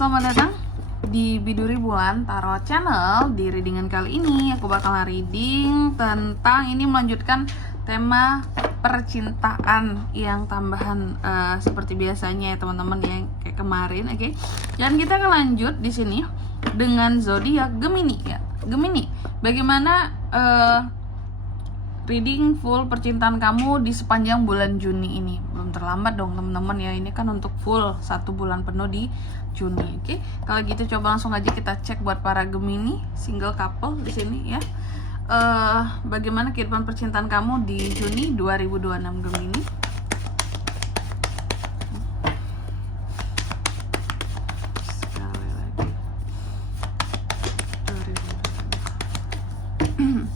Selamat datang di Biduri Bulan Tarot Channel. Di readingan kali ini aku bakal reading tentang ini, melanjutkan tema percintaan yang tambahan seperti biasanya ya teman-teman, yang kayak kemarin. Oke. Dan kita akan lanjut di sini dengan zodiak Gemini ya. Gemini, bagaimana reading full percintaan kamu di sepanjang bulan Juni ini? Belum terlambat dong teman-teman ya, ini kan untuk full 1 bulan penuh di Juni. Oke, kalau gitu coba langsung aja kita cek buat para Gemini single couple di sini ya. Bagaimana kehidupan percintaan kamu di Juni 2026 Gemini? Sekali lagi. 2026.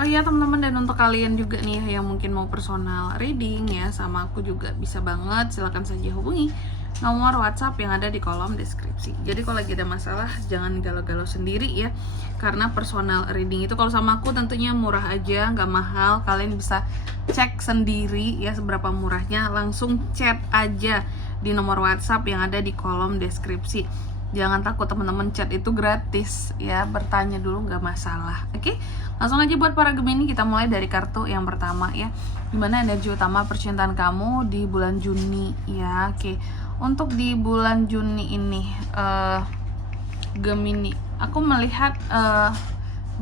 Oh iya teman-teman, dan untuk kalian juga nih yang mungkin mau personal reading ya sama aku juga bisa banget, silahkan saja hubungi nomor WhatsApp yang ada di kolom deskripsi. Jadi kalau lagi ada masalah jangan galau-galau sendiri ya, karena personal reading itu kalau sama aku tentunya murah aja, nggak mahal. Kalian bisa cek sendiri ya seberapa murahnya, langsung chat aja di nomor WhatsApp yang ada di kolom deskripsi. Jangan takut teman-teman, chat itu gratis ya, bertanya dulu nggak masalah. Oke, langsung aja buat para Gemini, kita mulai dari kartu yang pertama ya. Gimana energi utama percintaan kamu di bulan Juni ya. Oke, untuk di bulan Juni ini Gemini, aku melihat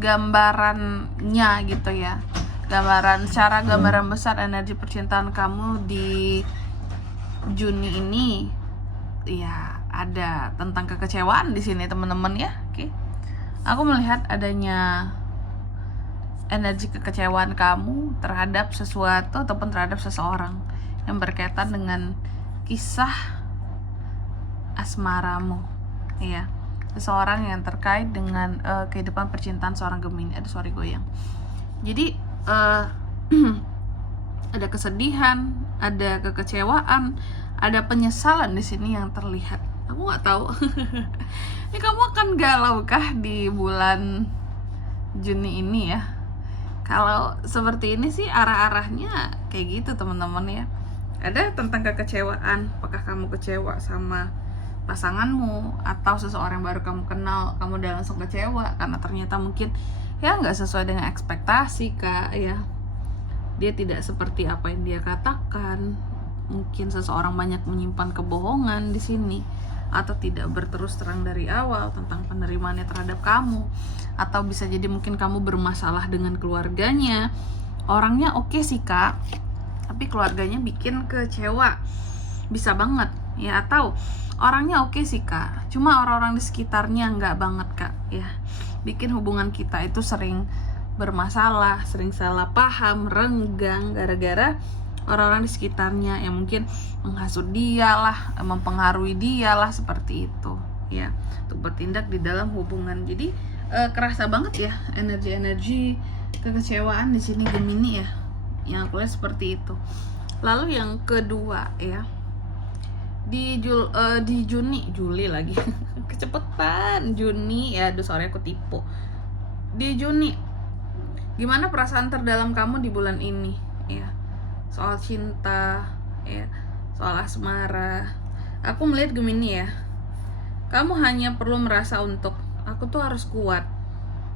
gambarannya gitu ya, gambaran besar energi percintaan kamu di Juni ini ya. Ada tentang kekecewaan di sini teman-teman ya. Oke, aku melihat adanya energi kekecewaan kamu terhadap sesuatu ataupun terhadap seseorang yang berkaitan dengan kisah asmaramu ya, seseorang yang terkait dengan kehidupan percintaan seorang Gemini. Goyang. Jadi ada kesedihan, ada kekecewaan, ada penyesalan di sini yang terlihat. Aku nggak tahu. Ini kamu akan galau kah di bulan Juni ini ya? Kalau seperti ini sih arah-arahnya kayak gitu teman-teman ya. Ada tentang kekecewaan. Apakah kamu kecewa sama pasanganmu atau seseorang baru kamu kenal, kamu udah langsung kecewa karena ternyata mungkin ya nggak sesuai dengan ekspektasi kak ya. Dia tidak seperti apa yang dia katakan. Mungkin seseorang banyak menyimpan kebohongan di sini, atau tidak berterus terang dari awal tentang penerimaannya terhadap kamu, atau bisa jadi mungkin kamu bermasalah dengan keluarganya. Orangnya oke sih kak, tapi keluarganya bikin kecewa, bisa banget ya. Atau orangnya oke sih kak, cuma orang-orang di sekitarnya nggak banget kak ya, bikin hubungan kita itu sering bermasalah, sering salah paham, renggang gara-gara orang-orang di sekitarnya yang mungkin menghasut dia lah, mempengaruhi dia lah, seperti itu ya, untuk bertindak di dalam hubungan. Jadi kerasa banget ya energi-energi kekecewaan di sini Gemini ya, yang aku lihat seperti itu. Lalu yang kedua ya, di Juli lagi kecepetan Juni ya, sorry aku tipu. Di Juni, gimana perasaan terdalam kamu di bulan ini ya, soal cinta ya, soal asmara. Aku melihat Gemini ya, kamu hanya perlu merasa untuk aku tuh harus kuat,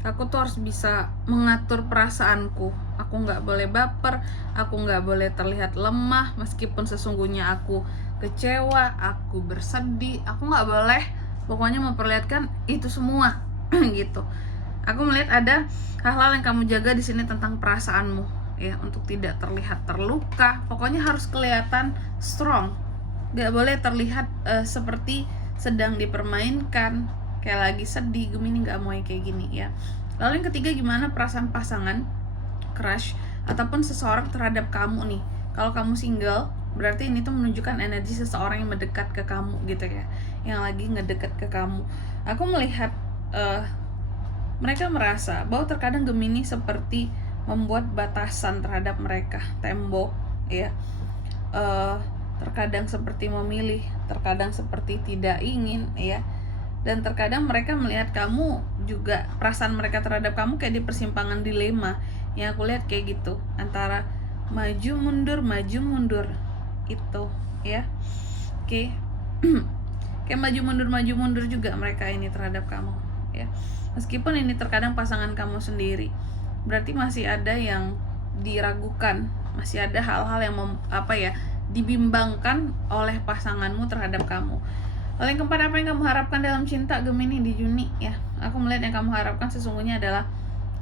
aku tuh harus bisa mengatur perasaanku, aku nggak boleh baper, aku nggak boleh terlihat lemah meskipun sesungguhnya aku kecewa, aku bersedih, aku nggak boleh pokoknya memperlihatkan itu semua gitu. Aku melihat ada hal-hal yang kamu jaga di sini tentang perasaanmu ya, untuk tidak terlihat terluka. Pokoknya harus kelihatan strong, gak boleh terlihat seperti sedang dipermainkan, kayak lagi sedih. Gemini gak mau yang kayak gini ya. Lalu yang ketiga, gimana perasaan pasangan, crush, ataupun seseorang terhadap kamu nih. Kalau kamu single, berarti ini tuh menunjukkan energi seseorang yang mendekat ke kamu gitu ya, yang lagi ngedekat ke kamu. Aku melihat mereka merasa bahwa terkadang Gemini seperti membuat batasan terhadap mereka, tembok ya, terkadang seperti memilih, terkadang seperti tidak ingin ya. Dan terkadang mereka melihat kamu juga, perasaan mereka terhadap kamu kayak di persimpangan dilema. Yang aku lihat kayak gitu, antara maju mundur itu ya. Oke. Kayak maju mundur juga mereka ini terhadap kamu ya. Meskipun ini terkadang pasangan kamu sendiri, berarti masih ada yang diragukan, masih ada hal-hal yang dibimbangkan oleh pasanganmu terhadap kamu. Lalu yang keempat, apa yang kamu harapkan dalam cinta Gemini di Juni ya? Aku melihat yang kamu harapkan sesungguhnya adalah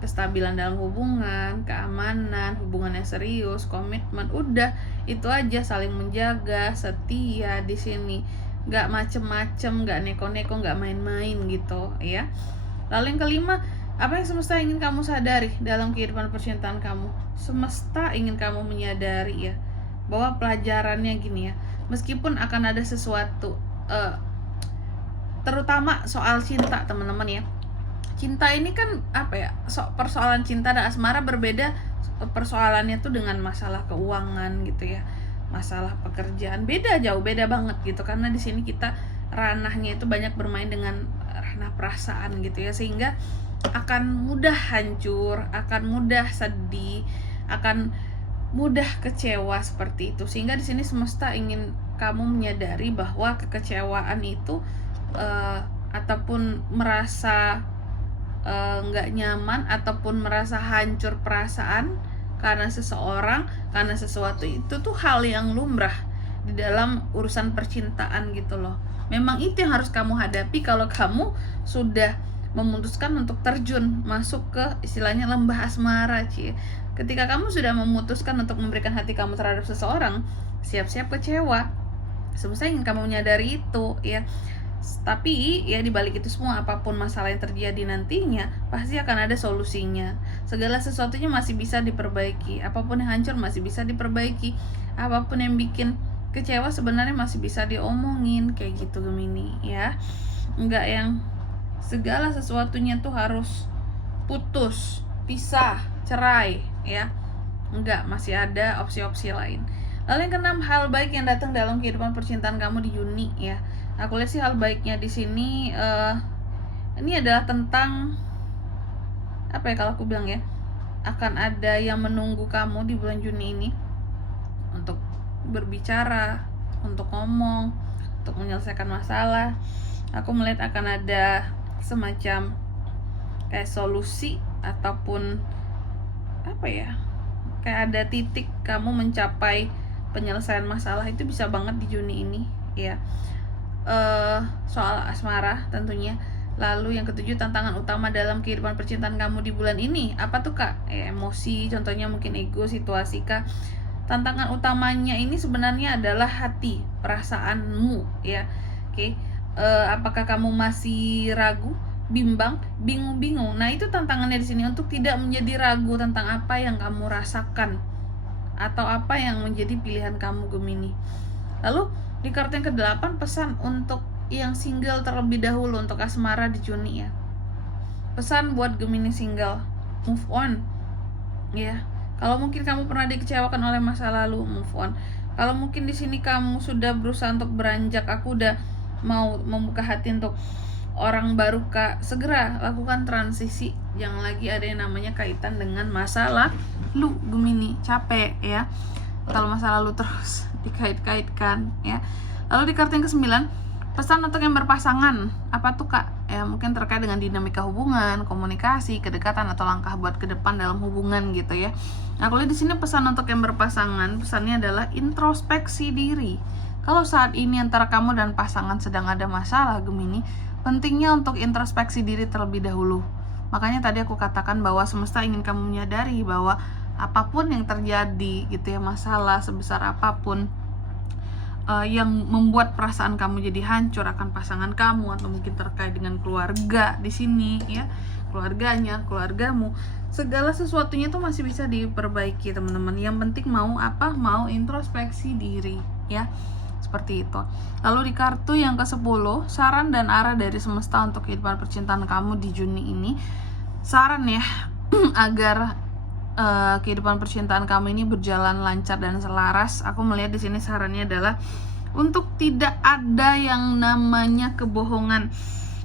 kestabilan dalam hubungan, keamanan, hubungan yang serius, komitmen. Udah itu aja, saling menjaga, setia di sini. Nggak macem-macem, nggak neko-neko, nggak main-main gitu ya. Lalu yang kelima, apa yang semesta ingin kamu sadari dalam kehidupan percintaan kamu? Semesta ingin kamu menyadari ya, bahwa pelajarannya gini ya, meskipun akan ada sesuatu terutama soal cinta teman-teman ya. Cinta ini kan persoalan cinta dan asmara berbeda persoalannya tuh dengan masalah keuangan gitu ya, masalah pekerjaan, jauh beda banget gitu, karena di sini kita ranahnya itu banyak bermain dengan ranah perasaan gitu ya, sehingga akan mudah hancur, akan mudah sedih, akan mudah kecewa seperti itu. Sehingga di sini semesta ingin kamu menyadari bahwa kekecewaan itu ataupun merasa nggak nyaman ataupun merasa hancur perasaan karena seseorang, karena sesuatu, itu tuh hal yang lumrah di dalam urusan percintaan gitu loh. Memang itu yang harus kamu hadapi kalau kamu sudah memutuskan untuk terjun masuk ke istilahnya lembah asmara, Cie. Ketika kamu sudah memutuskan untuk memberikan hati kamu terhadap seseorang, siap-siap kecewa. Semesta ingin kamu menyadari itu ya. Tapi ya di balik itu semua, apapun masalah yang terjadi nantinya pasti akan ada solusinya. Segala sesuatunya masih bisa diperbaiki. Apapun yang hancur masih bisa diperbaiki. Apapun yang bikin kecewa sebenarnya masih bisa diomongin, kayak gitu Gemini ya. Enggak yang segala sesuatunya tuh harus putus, pisah, cerai ya. Enggak, masih ada opsi-opsi lain. Lalu yang keenam, hal baik yang datang dalam kehidupan percintaan kamu di Juni ya. Aku lihat sih hal baiknya di sini ini adalah tentang apa ya, kalau aku bilang ya, akan ada yang menunggu kamu di bulan Juni ini untuk berbicara, untuk ngomong, untuk menyelesaikan masalah. Aku melihat akan ada semacam kayak solusi ataupun apa ya, kayak ada titik kamu mencapai penyelesaian masalah, itu bisa banget di Juni ini ya. Soal asmara tentunya. Lalu yang ketujuh, tantangan utama dalam kehidupan percintaan kamu di bulan ini apa tuh Kak? Emosi, contohnya mungkin ego, situasi kah? Tantangan utamanya ini sebenarnya adalah hati, perasaanmu ya. Oke. Apakah kamu masih ragu, bimbang, bingung-bingung? Nah, itu tantangannya di sini, untuk tidak menjadi ragu tentang apa yang kamu rasakan atau apa yang menjadi pilihan kamu Gemini. Lalu di kartu yang ke-8, pesan untuk yang single terlebih dahulu untuk asmara di Juni ya. Pesan buat Gemini single, move on ya. Kalau mungkin kamu pernah dikecewakan oleh masa lalu, move on. Kalau mungkin di sini kamu sudah berusaha untuk beranjak, aku udah mau membuka hati untuk orang baru Kak, segera lakukan transisi. Jangan lagi ada yang namanya kaitan dengan masa lalu Gemini, capek ya kalau masa lalu terus dikait-kaitkan ya. Lalu di kartu yang ke-9, pesan untuk yang berpasangan apa tuh Kak? Ya mungkin terkait dengan dinamika hubungan, komunikasi, kedekatan, atau langkah buat ke depan dalam hubungan gitu ya. Nah, kalau di sini pesan untuk yang berpasangan, pesannya adalah introspeksi diri. Kalau saat ini antara kamu dan pasangan sedang ada masalah Gemini, pentingnya untuk introspeksi diri terlebih dahulu. Makanya tadi aku katakan bahwa semesta ingin kamu menyadari bahwa apapun yang terjadi gitu ya, masalah sebesar apapun yang membuat perasaan kamu jadi hancur akan pasangan kamu, atau mungkin terkait dengan keluarga di sini ya, keluarganya, keluargamu, segala sesuatunya tuh masih bisa diperbaiki teman-teman. Yang penting mau introspeksi diri ya, seperti itu. Lalu di kartu yang ke-10, saran dan arah dari semesta untuk kehidupan percintaan kamu di Juni ini. Saran ya agar kehidupan percintaan kamu ini berjalan lancar dan selaras. Aku melihat di sini sarannya adalah untuk tidak ada yang namanya kebohongan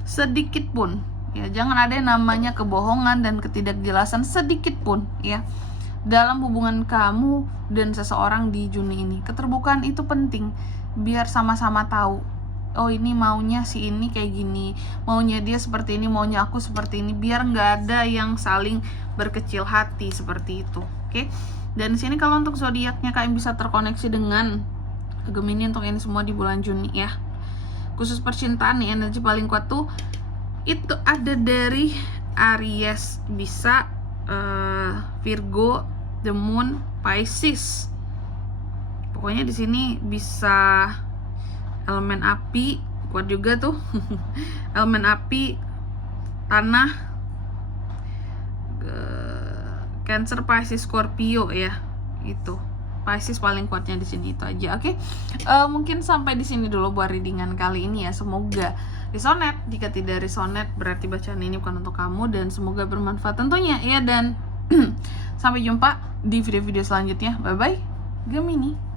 sedikit pun ya. Jangan ada yang namanya kebohongan dan ketidakjelasan sedikit pun ya. dalam hubungan kamu dan seseorang di Juni ini. Keterbukaan itu penting biar sama-sama tahu, oh ini maunya si ini kayak gini, maunya dia seperti ini, maunya aku seperti ini, biar nggak ada yang saling berkecil hati seperti itu. Oke? Dan di sini kalau untuk zodiaknya kalian bisa terkoneksi dengan Gemini untuk ini semua di bulan Juni ya. Khusus percintaan nih, energi paling kuat tuh itu ada dari Aries, bisa Virgo, The Moon, Pisces. Pokoknya di sini bisa elemen api, kuat juga tuh. Elemen api, tanah, Cancer, Pisces, Scorpio ya. Itu Pisces paling kuatnya di sini, itu aja. Oke. Mungkin sampai di sini dulu buat readingan kali ini ya. Semoga resonate. Jika tidak resonate berarti bacaan ini bukan untuk kamu, dan semoga bermanfaat tentunya ya. Dan sampai jumpa di video-video selanjutnya. Bye bye Gemini.